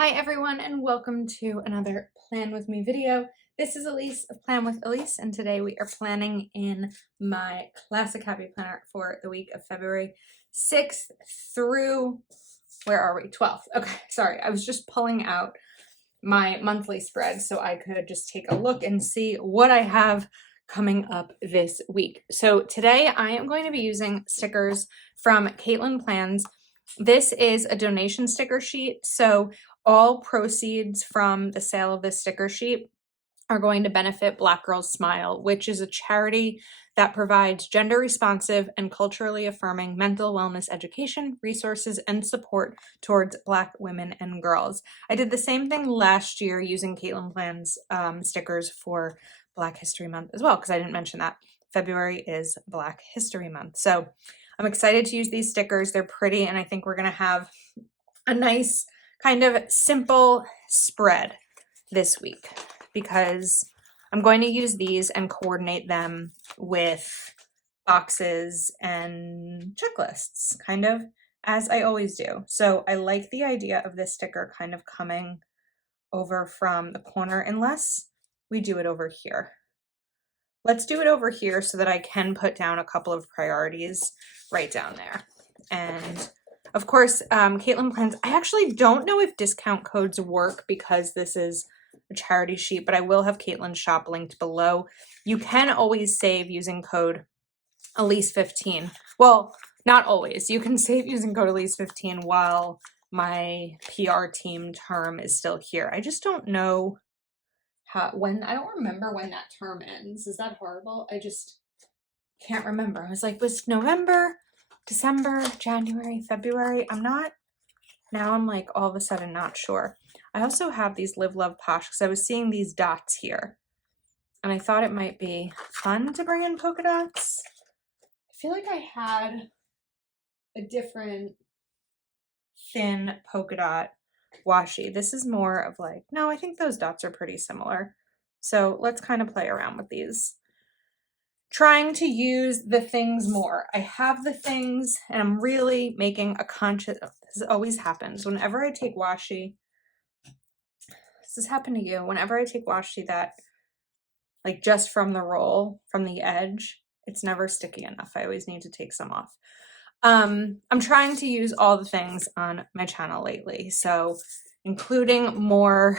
Hi everyone and welcome to another Plan With Me video. This is Elise of Plan With Elise and today we are planning in my Classic Happy Planner for the week of February 6th through, where are we, 12th. Okay, sorry, I was just pulling out my monthly spread so I could just take a look and see what I have coming up this week. So today I am going to be using stickers from Caitlin Plans. This is a donation sticker sheet, so all proceeds from the sale of this sticker sheet are going to benefit Black Girls Smile, which is a charity that provides gender responsive and culturally affirming mental wellness education, resources, and support towards Black women and girls. I did the same thing last year using Caitlin Plan's stickers for Black History Month as well, because I didn't mention that. February is Black History Month. So I'm excited to use these stickers. They're pretty, and I think we're going to have a nice kind of simple spread this week because I'm going to use these and coordinate them with boxes and checklists, kind of as I always do. So I like the idea of this sticker kind of coming over from the corner, unless we do it over here. Let's do it over here so that I can put down a couple of priorities right down there. And of course, Caitlin Plans, I actually don't know if discount codes work because this is a charity sheet, but I will have Caitlin's shop linked below. You can always save using code Elise15. Well, not always. You can save using code Elise15 while my PR team term is still here. I just don't know I don't remember when that term ends. Is that horrible? I just can't remember. I was like, was November, December, January, February? Now I'm like all of a sudden not sure. I also have these Live Love Posh because I was seeing these dots here and I thought it might be fun to bring in polka dots. I feel like I had a different thin polka dot washi. This is more of like, no, I think those dots are pretty similar. So let's kind of play around with these. Trying to use the things more. I have the things and I'm really making a conscious, this always happens. Whenever I take washi, this has happened to you, whenever I take washi that like just from the roll, from the edge, it's never sticky enough. I always need to take some off. I'm trying to use all the things on my channel lately. So including more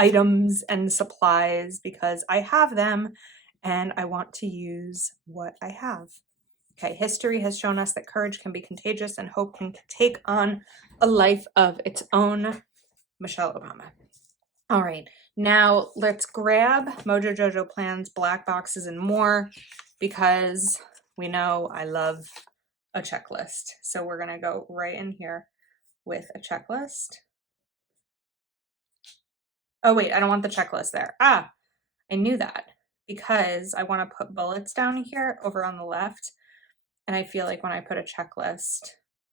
items and supplies because I have them and I want to use what I have. Okay, history has shown us that courage can be contagious and hope can take on a life of its own. Michelle Obama. All right, now let's grab Mojo Jojo Plans, Black Boxes, and More because we know I love a checklist. So we're gonna go right in here with a checklist. Oh wait, I don't want the checklist there. I knew that because I want to put bullets down here over on the left. And I feel like when I put a checklist,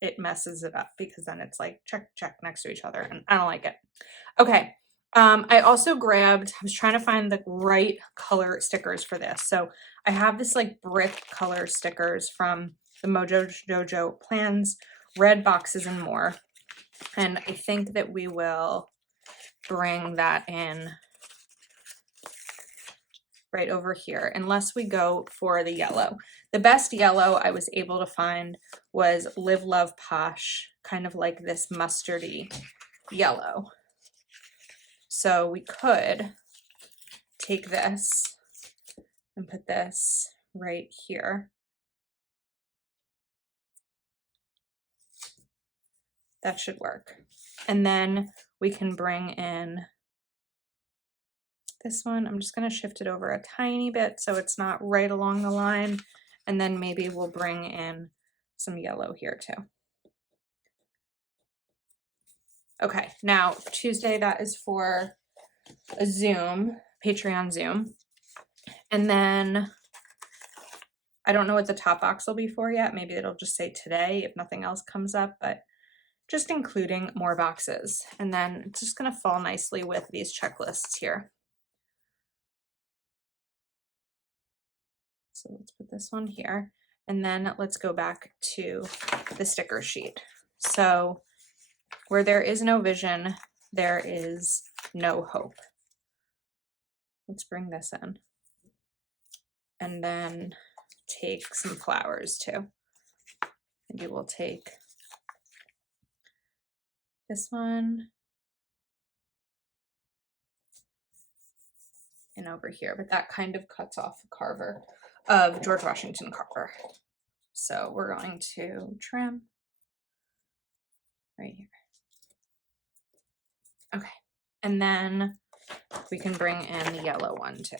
it messes it up because then it's like check, check next to each other and I don't like it. Okay. I also grabbed, I was trying to find the right color stickers for this. So I have this like brick color stickers from the Mojo Jojo Plans, Red Boxes and More. And I think that we will bring that in right over here, unless we go for the yellow. The best yellow I was able to find was Live Love Posh, kind of like this mustardy yellow. So we could take this and put this right here. That should work. And then we can bring in this one. I'm just going to shift it over a tiny bit so it's not right along the line. And then maybe we'll bring in some yellow here too. Okay, now Tuesday, that is for a Zoom, Patreon Zoom. And then I don't know what the top box will be for yet. Maybe it'll just say today if nothing else comes up, but just including more boxes. And then it's just going to fall nicely with these checklists here. So let's put this one here. And then let's go back to the sticker sheet. So where there is no vision, there is no hope. Let's bring this in. And then take some flowers too. Maybe we'll take this one and over here, but that kind of cuts off the carver of George Washington Carver. So we're going to trim right here. Okay, and then we can bring in the yellow one too.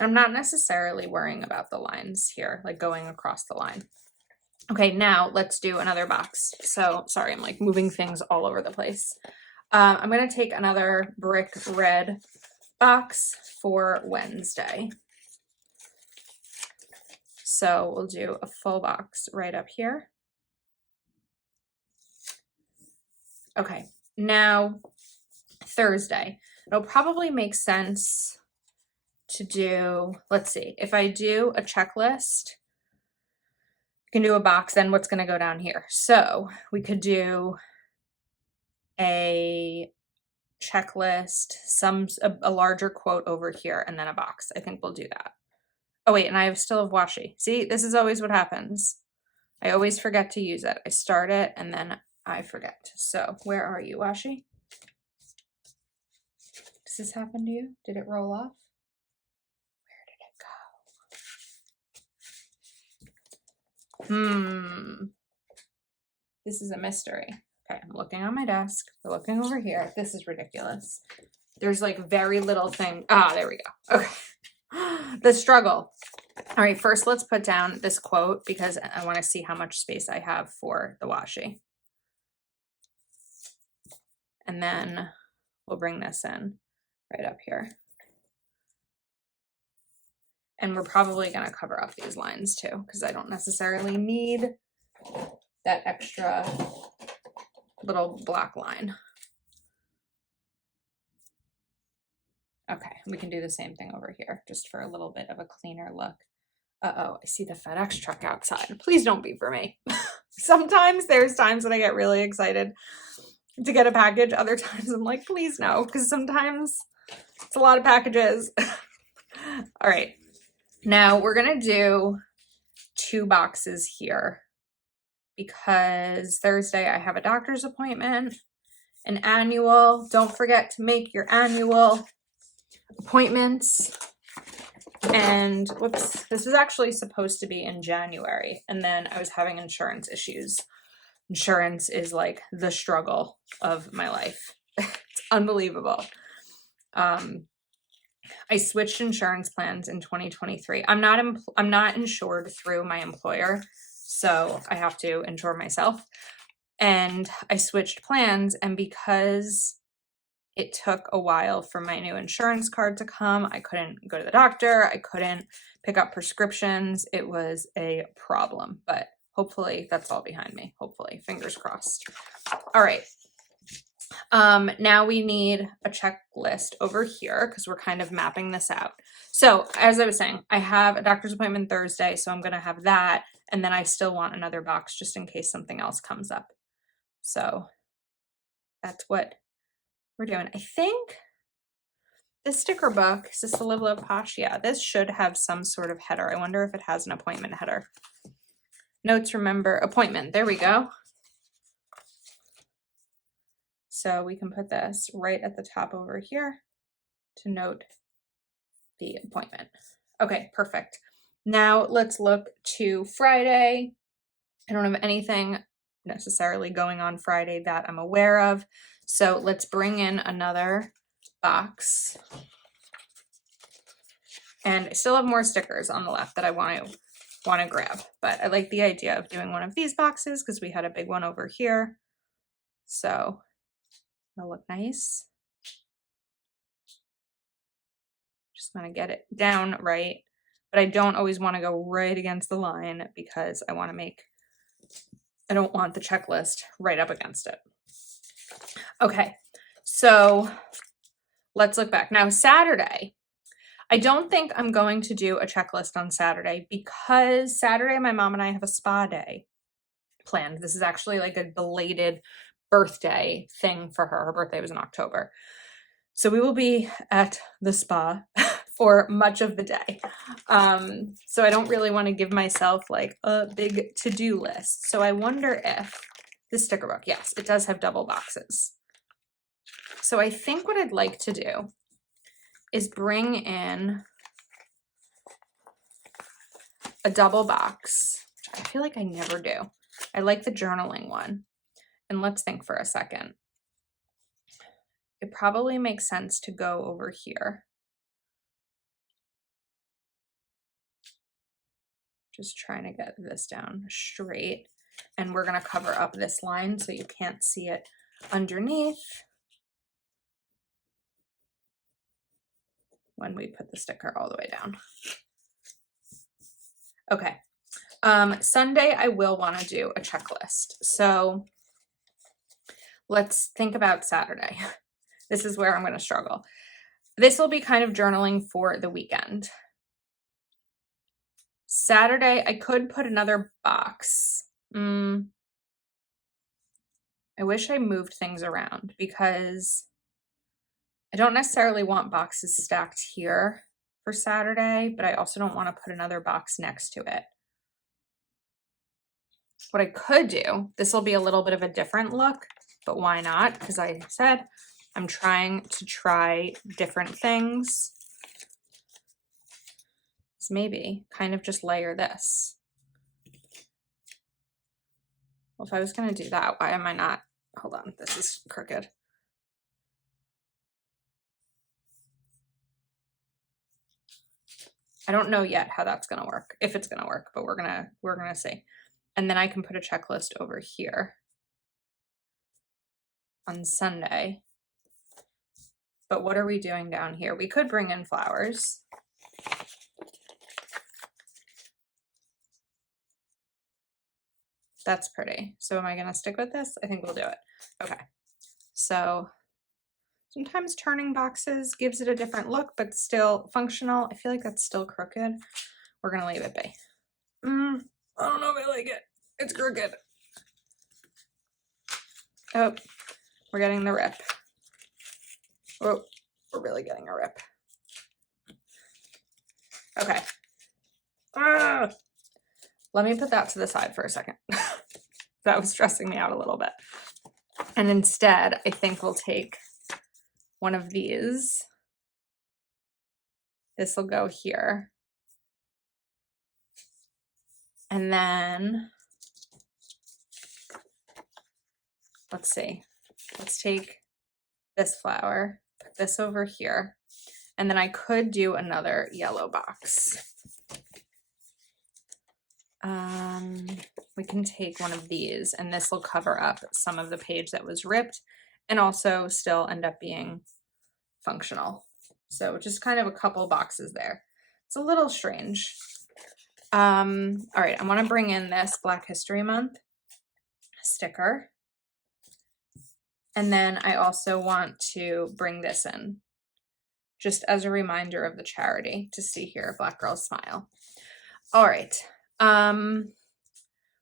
I'm not necessarily worrying about the lines here, like going across the line. Okay, now let's do another box. So sorry, I'm like moving things all over the place. I'm gonna take another brick red box for Wednesday. So we'll do a full box right up here. Okay, now Thursday. It'll probably make sense to do, let's see, if I do a checklist, I can do a box, then what's going to go down here? So we could do a checklist, a larger quote over here, and then a box. I think we'll do that. Oh wait, and I still have washi. See, this is always what happens. I always forget to use it. I start it and then I forget. So where are you, washi? Does this happen to you? Did it roll off? Where did it go? This is a mystery. Okay, I'm looking on my desk. We're looking over here. This is ridiculous. There's like very little thing. Ah, there we go. Okay. The struggle. All right, first let's put down this quote because I want to see how much space I have for the washi. And then we'll bring this in right up here. And we're probably going to cover up these lines too because I don't necessarily need that extra little black line. Okay, we can do the same thing over here just for a little bit of a cleaner look. Uh-oh, I see the FedEx truck outside. Please don't be for me. Sometimes there's times when I get really excited to get a package. Other times I'm like, please no, because sometimes it's a lot of packages. All right, now we're gonna do 2 boxes here because Thursday I have a doctor's appointment, an annual. Don't forget to make your annual appointments. And whoops, this is actually supposed to be in January, and then I was having insurance issues. Insurance is like the struggle of my life. It's unbelievable. I switched insurance plans in 2023. I'm not insured through my employer, so I have to insure myself. And I switched plans, and because it took a while for my new insurance card to come, I couldn't go to the doctor. I couldn't pick up prescriptions. It was a problem, but hopefully that's all behind me. Hopefully, fingers crossed. All right. Now we need a checklist over here because we're kind of mapping this out. So as I was saying, I have a doctor's appointment Thursday, so I'm going to have that. And then I still want another box just in case something else comes up. So that's what we're doing. I think this sticker book, is this the Live Love Posh? Yeah, this should have some sort of header. I wonder if it has an appointment header. Notes, remember, appointment. There we go. So we can put this right at the top over here to note the appointment. Okay, perfect. Now let's look to Friday. I don't have anything necessarily going on Friday that I'm aware of. So let's bring in another box. And I still have more stickers on the left that I want to grab, but I like the idea of doing one of these boxes because we had a big one over here. So it'll look nice. Just want to get it down right, but I don't always want to go right against the line because I don't want the checklist right up against it. Okay, so let's look back. Now Saturday, I don't think I'm going to do a checklist on Saturday because Saturday my mom and I have a spa day. planned. This is actually like a belated birthday thing for her. Her birthday was in October. So we will be at the spa for much of the day. So I don't really want to give myself like a big to-do list. So I wonder if the sticker book, yes, it does have double boxes. So I think what I'd like to do is bring in a double box. I feel like I never do. I like the journaling one. And let's think for a second. It probably makes sense to go over here. Just trying to get this down straight. And we're going to cover up this line so you can't see it underneath when we put the sticker all the way down. Okay. Sunday, I will want to do a checklist. So let's think about Saturday. This is where I'm going to struggle. This will be kind of journaling for the weekend. Saturday, I could put another box. I wish I moved things around because I don't necessarily want boxes stacked here for Saturday, but I also don't want to put another box next to it. What I could do, this will be a little bit of a different look, but why not? Because I said I'm trying to try different things. So maybe kind of just layer this. Well, if I was going to do that, why am I not? Hold on, this is crooked. I don't know yet how that's going to work, if it's going to work, but we're going to see. And then I can put a checklist over here on Sunday. But what are we doing down here? We could bring in flowers. That's pretty. So am I going to stick with this? I think we'll do it. Okay. So sometimes turning boxes gives it a different look, but still functional. I feel like that's still crooked. We're going to leave it be. I don't know if I like it. It's crooked. Oh, we're getting the rip. Oh, we're really getting a rip. Okay. Let me put that to the side for a second. That was stressing me out a little bit. And instead, I think we'll take one of these. This will go here. And then, let's see. Let's take this flower, put this over here. And then I could do another yellow box. We can take one of these and this will cover up some of the page that was ripped and also still end up being functional. So just kind of a couple boxes there. It's a little strange. All right, I want to bring in this Black History Month sticker. And then I also want to bring this in just as a reminder of the charity to see here, Black Girls Smile. All right.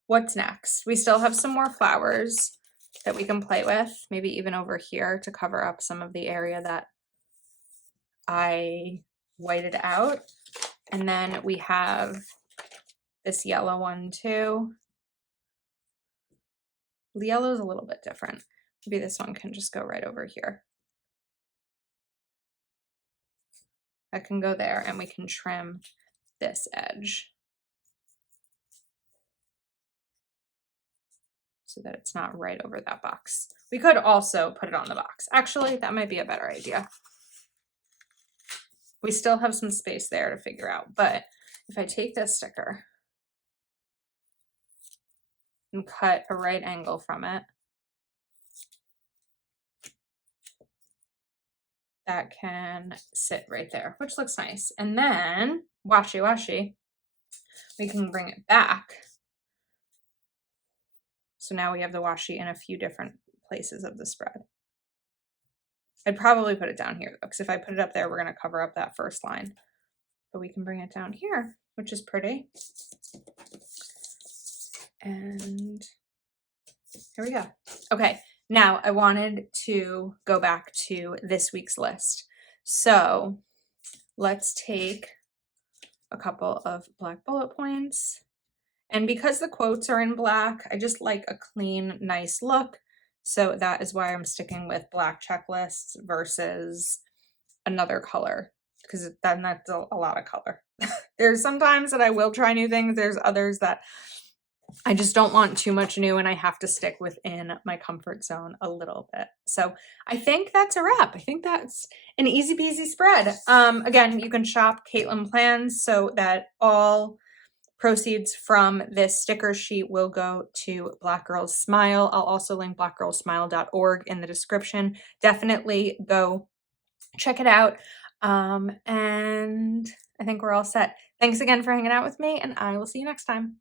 What's next? We still have some more flowers that we can play with, maybe even over here to cover up some of the area that I whited out. And then we have this yellow one too. The yellow is a little bit different. Maybe this one can just go right over here. I can go there and we can trim this edge so that it's not right over that box. We could also put it on the box. Actually, that might be a better idea. We still have some space there to figure out, but if I take this sticker and cut a right angle from it, that can sit right there, which looks nice. And then, washi, we can bring it back. So now we have the washi in a few different places of the spread. I'd probably put it down here though, because if I put it up there, we're going to cover up that first line. But we can bring it down here, which is pretty. And Here we go. Okay, now I wanted to go back to this week's list. So let's take a couple of black bullet points. And because the quotes are in black, I just like a clean, nice look. So that is why I'm sticking with black checklists versus another color, because then that's a lot of color. There's sometimes that I will try new things. There's others that I just don't want too much new and I have to stick within my comfort zone a little bit. So I think that's a wrap. I think that's an easy peasy spread. Again, you can shop Caitlin Plans so that all proceeds from this sticker sheet will go to Black Girls Smile. I'll also link blackgirlsmile.org in the description. Definitely go check it out. And I think we're all set. Thanks again for hanging out with me, and I will see you next time.